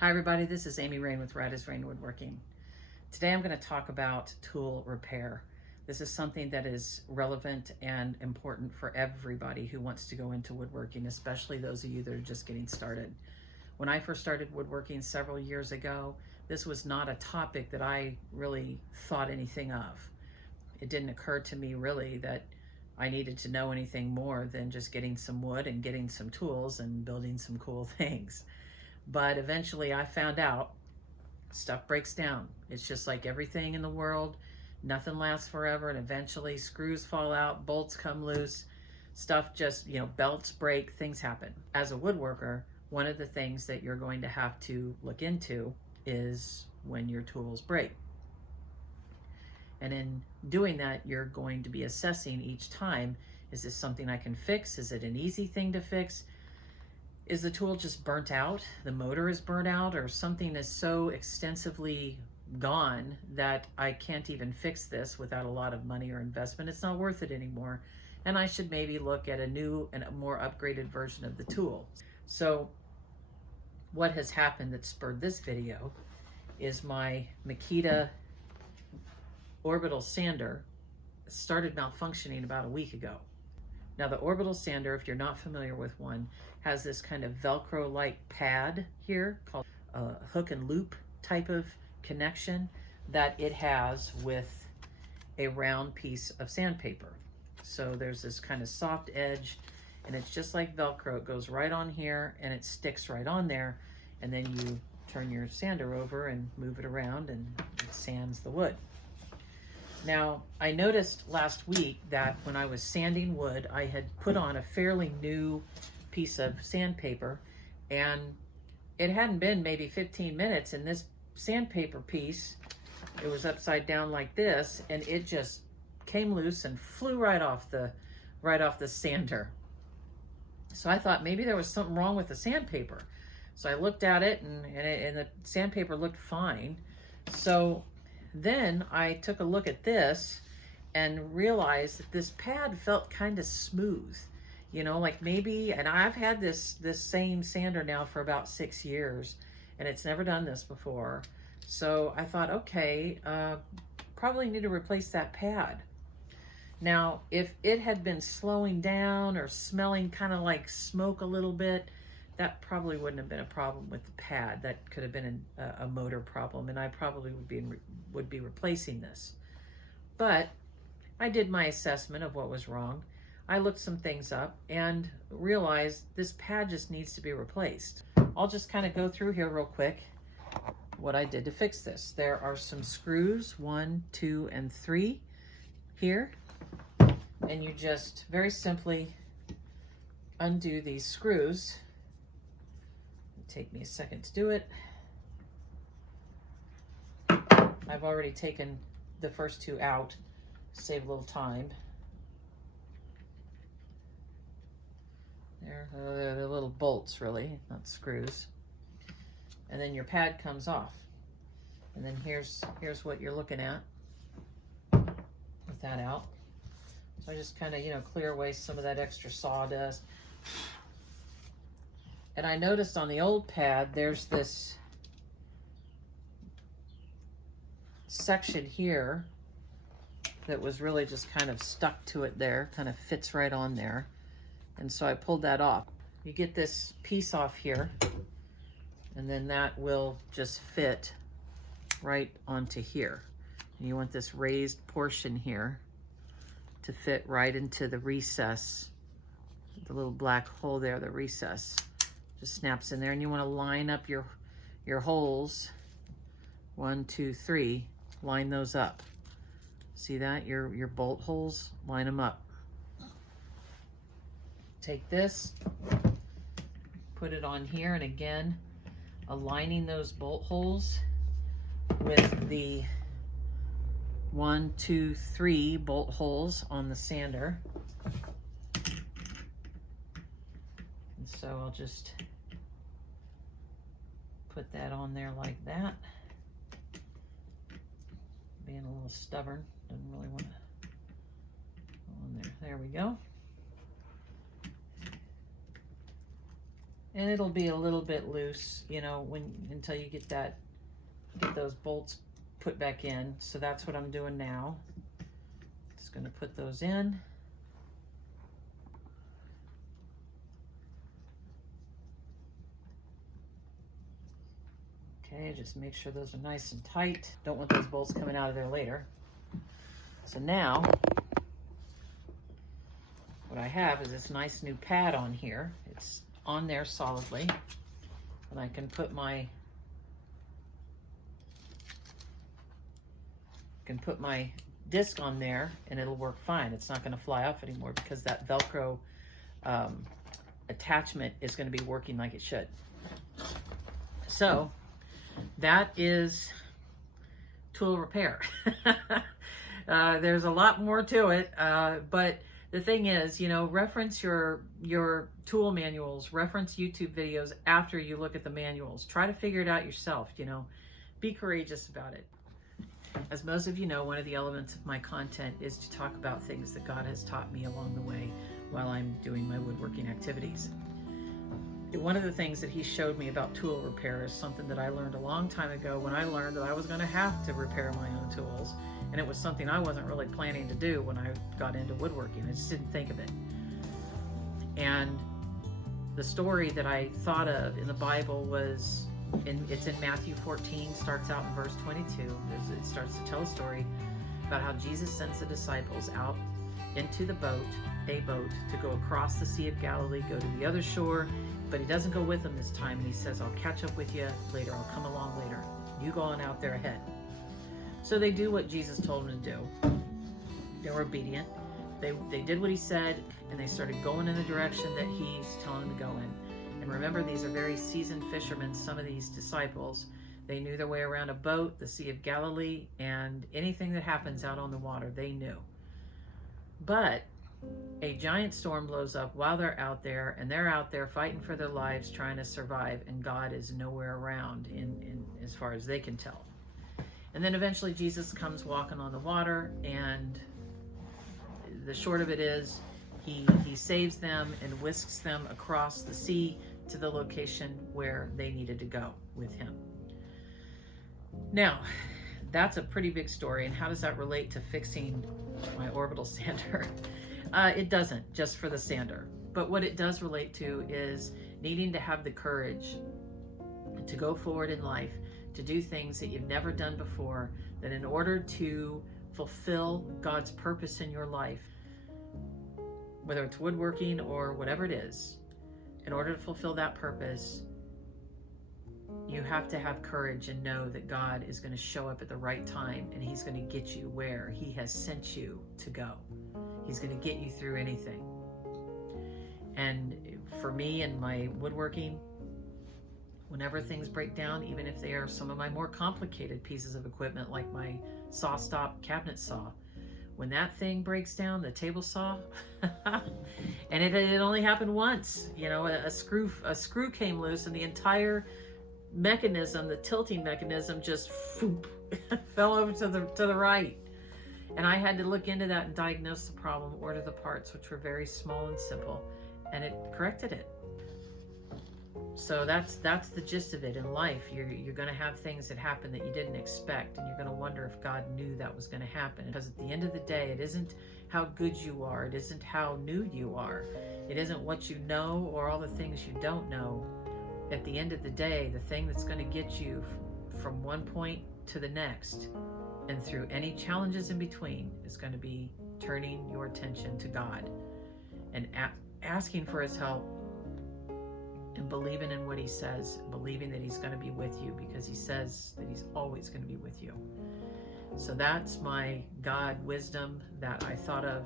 Hi everybody, this is Amy Rain with Rad as Rain Woodworking. Today I'm going to talk about tool repair. This is something that is relevant and important for everybody who wants to go into woodworking, especially those of you that are just getting started. When I first started woodworking several years ago, this was not a topic that I really thought anything of. It didn't occur to me really that I needed to know anything more than just getting some wood and getting some tools and building some cool things. But eventually I found out stuff breaks down. It's just like everything in the world. Nothing lasts forever, and eventually screws fall out, bolts come loose, stuff just, belts break, things happen. As a woodworker, one of the things that you're going to have to look into is when your tools break. And in doing that, you're going to be assessing each time, is this something I can fix? Is it an easy thing to fix? Is the tool just burnt out? The motor is burnt out, or something is so extensively gone that I can't even fix this without a lot of money or investment. It's not worth it anymore. And I should maybe look at a new and a more upgraded version of the tool. So what has happened that spurred this video is my Makita orbital sander started malfunctioning about a week ago. Now the orbital sander, if you're not familiar with one, has this kind of Velcro-like pad here called a hook and loop type of connection that it has with a round piece of sandpaper. So there's this kind of soft edge, and it's just like Velcro. It goes right on here and it sticks right on there, and then you turn your sander over and move it around and it sands the wood. Now, I noticed last week that when I was sanding wood, I had put on a fairly new piece of sandpaper, and it hadn't been maybe 15 minutes, and this sandpaper piece, it was upside down like this, and it just came loose and flew right off the sander. So I thought maybe there was something wrong with the sandpaper. So I looked at it, and the sandpaper looked fine. So then I took a look at this and realized that this pad felt kind of smooth, like maybe, and I've had this same sander now for about 6 years, and it's never done this before. So I thought, okay, probably need to replace that pad. Now, if it had been slowing down or smelling kind of like smoke a little bit, that probably wouldn't have been a problem with the pad. That could have been a motor problem, and I probably would be replacing this. But I did my assessment of what was wrong. I looked some things up and realized this pad just needs to be replaced. I'll just kind of go through here real quick what I did to fix this. There are some screws, 1, 2, and 3 here, and you just very simply undo these screws. Take me a second to do it. I've already taken the first 2 out to save a little time. They're the little bolts, really, not screws. And then your pad comes off. And then here's what you're looking at with that out. So I just kind of, clear away some of that extra sawdust. And I noticed on the old pad, there's this section here that was really just kind of stuck to it there, kind of fits right on there. And so I pulled that off. You get this piece off here, and then that will just fit right onto here. And you want this raised portion here to fit right into the recess, the little black hole there, the recess. Just snaps in there, and you want to line up your holes. 1, 2, 3. Line those up. See that? Your bolt holes, line them up. Take this, put it on here, and again, aligning those bolt holes with the 1, 2, 3 bolt holes on the sander. And so I'll just put that on there like that. Being a little stubborn, doesn't really want to go on there. There we go. And it'll be a little bit loose, you know, until you get those bolts put back in. So that's what I'm doing now. Just going to put those in. Okay, just make sure those are nice and tight. Don't want those bolts coming out of there later. So now, what I have is this nice new pad on here. It's on there solidly. And I can put my disc on there and it'll work fine. It's not going to fly off anymore because that Velcro attachment is going to be working like it should. So that is tool repair. There's a lot more to it, but the thing is, you know, reference your tool manuals, reference YouTube videos after you look at the manuals. Try to figure it out yourself, you know. Be courageous about it. As most of you know, one of the elements of my content is to talk about things that God has taught me along the way while I'm doing my woodworking activities. One of the things that he showed me about tool repair is something that I learned a long time ago when I learned that I was going to have to repair my own tools. And it was something I wasn't really planning to do when I got into woodworking. I just didn't think of it. And the story that I thought of in the Bible was, it's in Matthew 14, starts out in verse 22. It starts to tell a story about how Jesus sends the disciples out into a boat, to go across the Sea of Galilee, go to the other shore, but he doesn't go with them this time. And he says, I'll catch up with you later. I'll come along later. You go on out there ahead. So they do what Jesus told them to do. They were obedient. They did what he said, and they started going in the direction that he's telling them to go in. And remember, these are very seasoned fishermen, some of these disciples. They knew their way around a boat, the Sea of Galilee, and anything that happens out on the water, they knew. But a giant storm blows up while they're out there, and they're out there fighting for their lives, trying to survive, and God is nowhere around in as far as they can tell. And then eventually Jesus comes walking on the water, and the short of it is he saves them and whisks them across the sea to the location where they needed to go with him. Now, that's a pretty big story, and how does that relate to fixing my orbital sander? It doesn't, just for the sander. But what it does relate to is needing to have the courage to go forward in life, to do things that you've never done before, that in order to fulfill God's purpose in your life, whether it's woodworking or whatever it is, in order to fulfill that purpose, you have to have courage and know that God is going to show up at the right time, and he's going to get you where he has sent you to go. He's going to get you through anything. And for me and my woodworking, whenever things break down, even if they are some of my more complicated pieces of equipment, like my saw stop cabinet saw, when that thing breaks down, the table saw, and it only happened once, you know, a screw came loose, and the entire mechanism, the tilting mechanism, just fell over to the right. And I had to look into that and diagnose the problem, order the parts, which were very small and simple, and it corrected it. So that's the gist of it. In life, you're going to have things that happen that you didn't expect, and you're going to wonder if God knew that was going to happen. Because at the end of the day, it isn't how good you are, it isn't how new you are, it isn't what you know or all the things you don't know. At the end of the day, the thing that's going to get you from one point to the next and through any challenges in between is going to be turning your attention to God and asking for his help, and believing in what he says, believing that he's going to be with you, because he says that he's always going to be with you. So that's my God wisdom that I thought of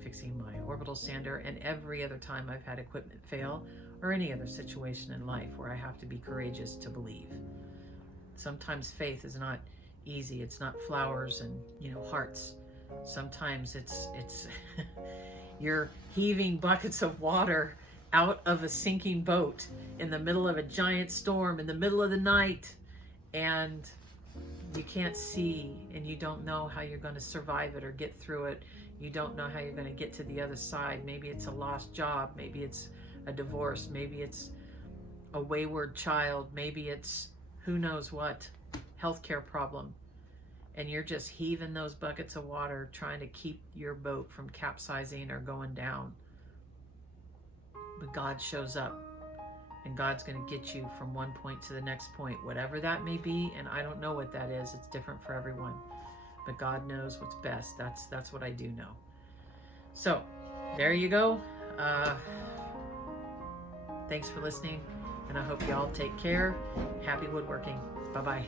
fixing my orbital sander, and every other time I've had equipment fail, or any other situation in life where I have to be courageous to believe. Sometimes faith is not easy. It's not flowers and, you know, hearts. Sometimes it's you're heaving buckets of water out of a sinking boat in the middle of a giant storm in the middle of the night, and you can't see, and you don't know how you're going to survive it or get through it. You don't know how you're going to get to the other side. Maybe it's a lost job, maybe it's a divorce, maybe it's a wayward child, maybe it's who knows what healthcare problem, and you're just heaving those buckets of water trying to keep your boat from capsizing or going down. But God shows up, and God's going to get you from one point to the next point, whatever that may be. And I don't know what that is. It's different for everyone, but God knows what's best. That's what I do know. So there you go. Thanks for listening, and I hope you all take care. Happy woodworking. Bye-bye.